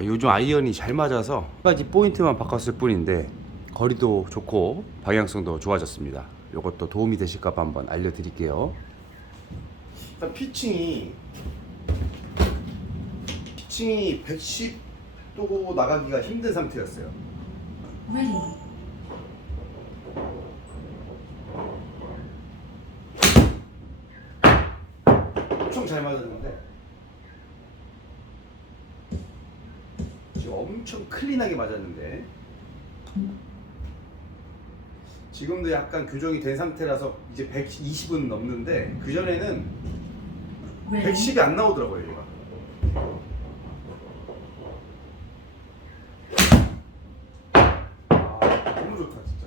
자, 요즘 아이언이 잘 맞아서 한 가지 포인트만 바꿨을 뿐인데 거리도 좋고 방향성도 좋아졌습니다. 이것도 도움이 되실까 봐 한번 알려드릴게요. 일단 피칭이 피칭이 110도 나가기가 힘든 상태였어요. Ready. 엄청 잘 맞았는데 지금 엄청 클린하게 맞았는데. 지금도 약간 교정이 된 상태라서 이제 120은 넘는데 그 전에는 Ready. 110이 안 나오더라고요 얘가. 아 너무 좋다 진짜.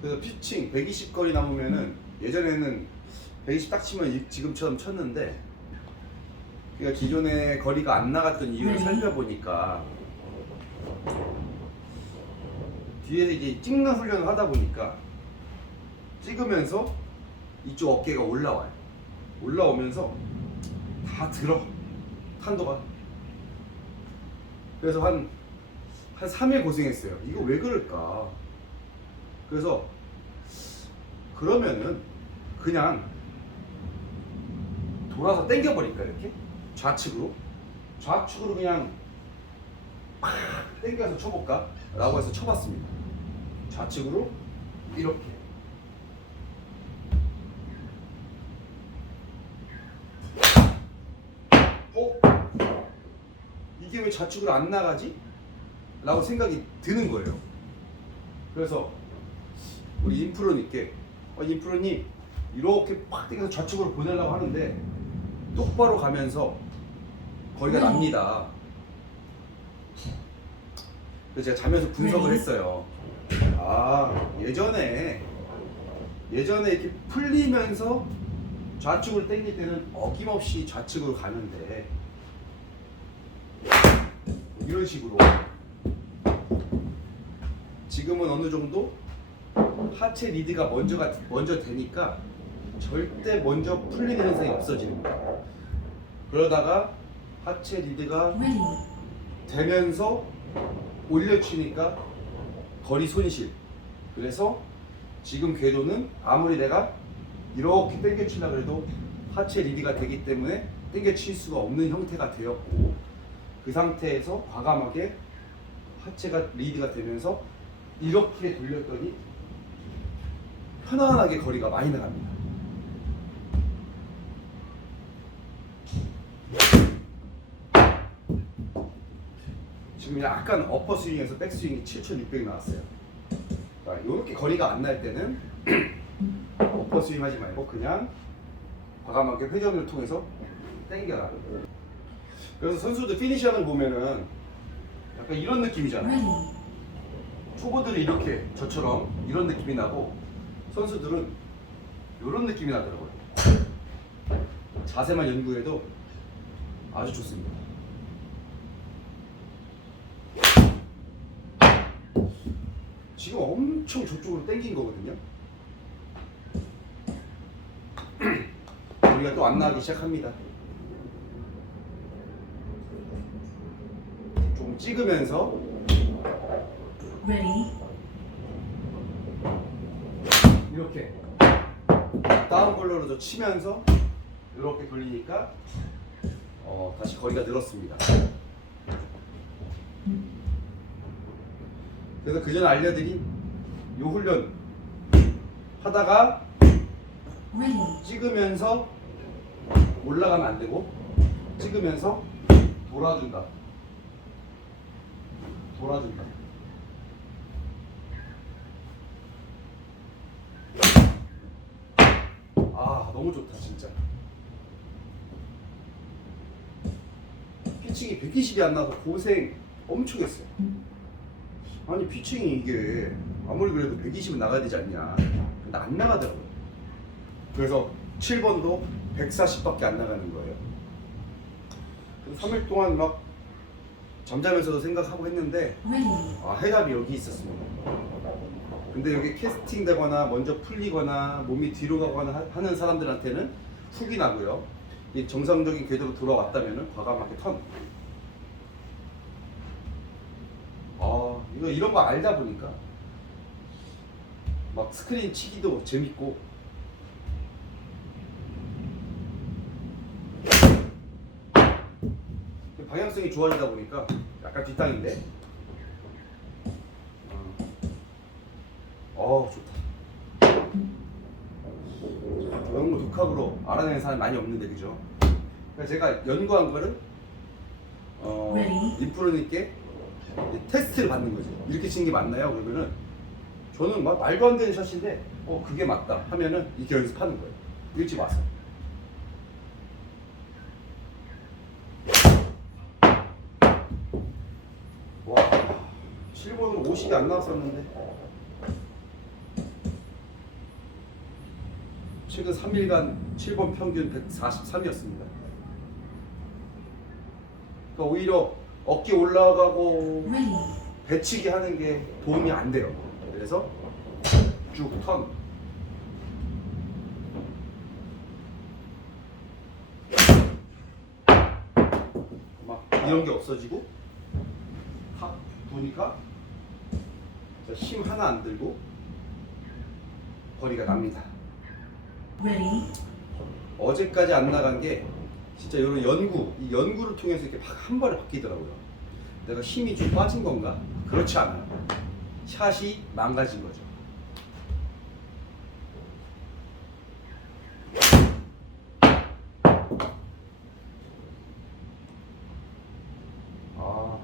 그래서 피칭 120 거리 남으면은 예전에는 120 딱 치면 이- 지금처럼 쳤는데 그러니까 기존에 거리가 안 나갔던 이유를 네. 살펴보니까 뒤에서 이제 찍는 훈련을 하다 보니까 찍으면서 이쪽 어깨가 올라와요. 올라오면서 다 들어 탄도가. 그래서 한한 3일 고생했어요. 이거 왜 그럴까? 그래서 그러면은 그냥 돌아서 당겨버릴까 이렇게 좌측으로 좌측으로 그냥 팍 당겨서 쳐볼까? 라고 해서 쳐봤습니다. 좌측으로 이렇게 어? 이게 왜 좌측으로 안 나가지? 라고 생각이 드는 거예요. 그래서 우리 인프로님께 어, 인프로님 이렇게 팍 당겨서 좌측으로 보내려고 하는데 똑바로 가면서 거리가 네. 납니다. 그래서 제가 자면서 분석을 네. 했어요. 아 예전에 예전에 이렇게 풀리면서 좌측으로 당길 때는 어김없이 좌측으로 가는데 이런 식으로 지금은 어느 정도 하체 리드가 먼저가 먼저 되니까 절대 먼저 풀리는 현상이 없어지는 거예요. 그러다가 하체 리드가. 되면서 올려치니까 거리 손실. 그래서 지금 궤도는 아무리 내가 이렇게 당겨치려고 해도 하체 리드가 되기 때문에 당겨칠 수가 없는 형태가 되었고 그 상태에서 과감하게 하체가 리드가 되면서 이렇게 돌렸더니 편안하게 거리가 많이 나갑니다. 지금 약간 어퍼 스윙에서 백 스윙이 7,600 나왔어요. 이렇게 거리가 안 날 때는 어퍼 스윙 하지 말고 그냥 과감하게 회전을 통해서 당겨라. 그래서 선수들 피니시하는 거 보면은 약간 이런 느낌이잖아요. Ready. 초보들이 이렇게 저처럼 이런 느낌이 나고 선수들은 이런 느낌이 나더라고요. 자세만 연구해도 아주 좋습니다. 지금 엄청 저쪽으로 당긴 거거든요. 우리가 또 안 나가기 시작합니다. 조금 찍으면서 Ready. 이렇게 다운 볼러로 치면서 이렇게 돌리니까 어, 다시 거리가 늘었습니다. 그래서 그 전에 알려드린 요 훈련 하다가. 찍으면서 올라가면 안 되고 찍으면서 돌아준다. 돌아준다. 아 너무 좋다 진짜. 피칭이 120이 안 나서 고생 엄청 했어요. 아니 피칭이 이게 아무리 그래도 120은 나가야 되지 않냐. 근데 안 나가더라고요. 그래서 7번도 140밖에 안 나가는 거예요. 그래서 3일 동안 막 잠자면서도 생각하고 했는데 Ready. 아 해답이 여기 있었습니다. 근데 여기 캐스팅 되거나 먼저 풀리거나 몸이 뒤로 가거나 하- 하는 사람들한테는 훅이 나고요. 이 정상적인 궤도로 돌아왔다면은 과감하게 턴. 아 이거 이런 거 알다 보니까 막 스크린 치기도 재밌고 방향성이 좋아지다 보니까 약간 뒷땅인데 어 좋다 영무 독학으로 알아내는 사람이 많이 없는데 그죠? 그러니까 제가 연구한 거를 어? 인프로님께 테스트를 받는 거죠. 이렇게 치는 게 맞나요? 그러면은 저는 막 말도 안 되는 샷인데 어 그게 맞다 하면은 이렇게 연습하는 거예요. 일찍 와서. 와 7번으로 50이 안 나왔었는데 최근 3일간 7번 평균 143이었습니다. 그러니까 오히려 어깨 올라가고. 배치기 하는 게 도움이 안 돼요. 그래서 쭉 턴. 막 이런 게 없어지고 탁 보니까 힘 하나 안 들고 거리가 납니다. Ready. 어제까지 안 나간 게 진짜 이런 연구, 이 연구를 통해서 이렇게 막한 번에 바뀌더라고요. 내가 힘이 좀 빠진 건가? 그렇지 않아요. 샷이 망가진 거죠. 아,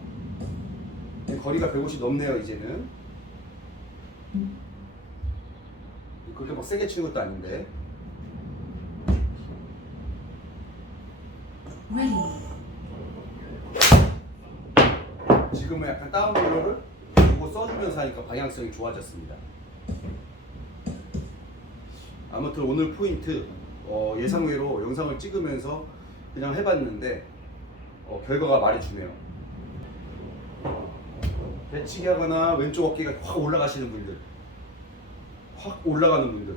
거리가 150 넘네요 이제는. 그렇게 막 세게 치는 것도 아닌데. Ready. 지금은 약간 다운블로를 보고 써주면서 하니까 방향성이 좋아졌습니다. 아무튼 오늘 포인트 어, 예상외로 영상을 찍으면서 그냥 해봤는데 어, 결과가 말해주네요. 배치기 하거나 왼쪽 어깨가 확 올라가시는 분들 확 올라가는 분들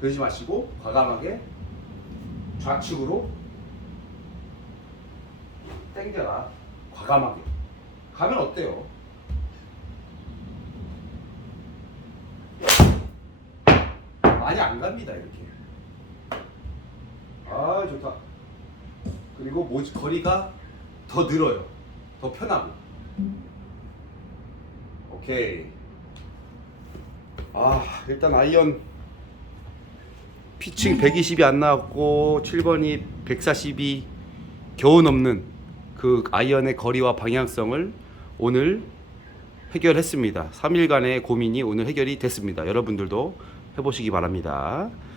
그러지 마시고 과감하게 좌측으로 당겨라 과감하게 가면 어때요? 많이 안 갑니다 이렇게. 아 좋다. 그리고 모지 거리가 더 늘어요. 더 편하고. 오케이. 아 일단 아이언 피칭 120이 안 나왔고 7번이 140이 겨우 넘는 그 아이언의 거리와 방향성을 오늘 해결했습니다. 3일간의 고민이 오늘 해결이 됐습니다. 여러분들도 해보시기 바랍니다.